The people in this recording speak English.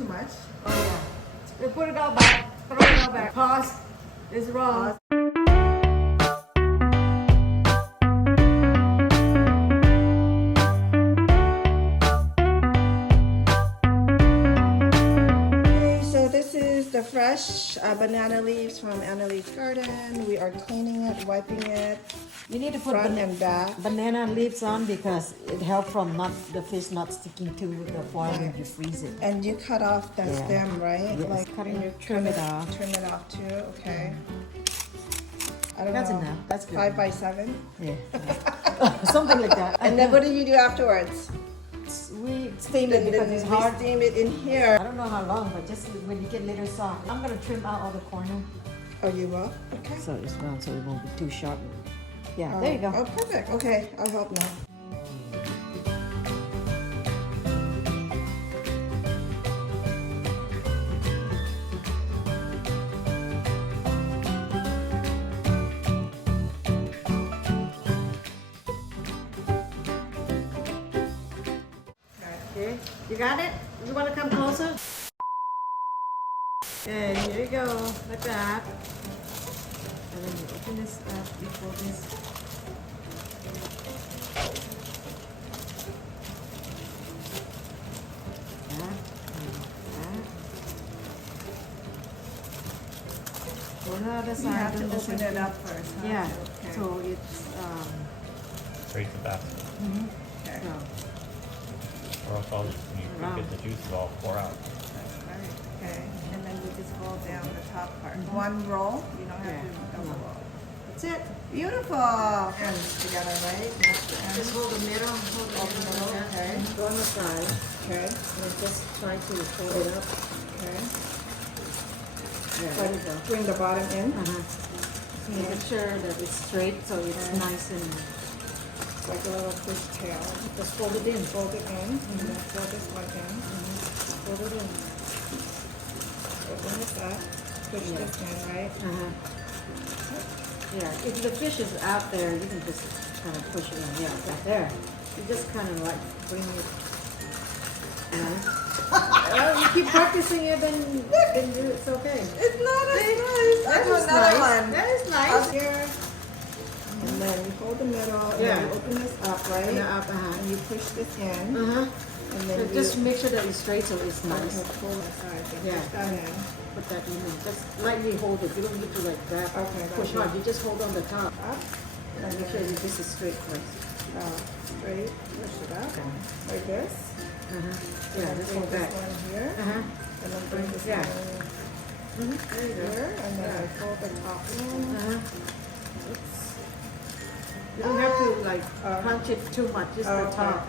too much. Oh yeah. We put it all back. Throw it all back. Pause. It's wrong. Okay, so this is the fresh banana leaves from Annalee's garden. We are cleaning it, wiping it, You need to put front and back. banana leaves on because it helps from the fish not sticking to the foil when you freeze it. And you cut off the Yeah. stem, right? Yes, and you trim it off. Trim it off too. Okay. I don't That's know. enough. That's good. 5 by 7. Yeah. Something like that. And then what do you do afterwards? we steam it because it's We hard. steam it in here. I don't know how long, but just when you get little soft. I'm gonna trim out all the corner Oh, you will? Okay. so it's round, so it won't be too sharp. Yeah, there you go. Oh, perfect. Okay, I'll help now. Okay, you got it? You want to come closer? And here you go, like that. And then you open this up before this. That and that. Go to the other You side. have do to the open same it thing. up first, huh? Yeah, Okay. so it's, Straight to basket. Okay. so, Or else all just, when you cook it, the juice will all pour out. That's right. Okay. And then we just roll down the top part. One roll. You don't have Yeah. to double No. roll. that's it. Beautiful. Ends together, right? That's the end. Just hold the middle, hold the Hold the middle, middle, okay. Go on the side, Okay. and just try to fold it up. Okay. There you go. Bring the bottom in. So make sure that it's straight, so it's nice and It's like a little fish tail. just fold it in. Fold it in. And then fold this one in. Fold it in. Open this up. Push Yeah. this in, right? Yeah, if the fish is out there, you can just kind of push it in. Yeah, right there. You just kind of like bring it. You keep practicing it, then it's okay. It's not as nice. That I'll is do another nice. one. That is Up nice. here. And then you hold the middle. And Yeah. then you open this up, right? And up, And you push this in. And then So you just make sure that it's straight, so it's nice. pull this side. Yeah. Push that in. Put that in and just lightly hold it. You don't need to like that. Okay, Push gotcha. hard. You just hold on the top. Up. And make sure that this is straight first. Straight. Push it up. Okay. Like this. Yeah, And just bring hold this back. one here. And then bring this Yeah. one There you go. here. And then I fold the top in. You don't have to like crunch it too much, just the Okay. top.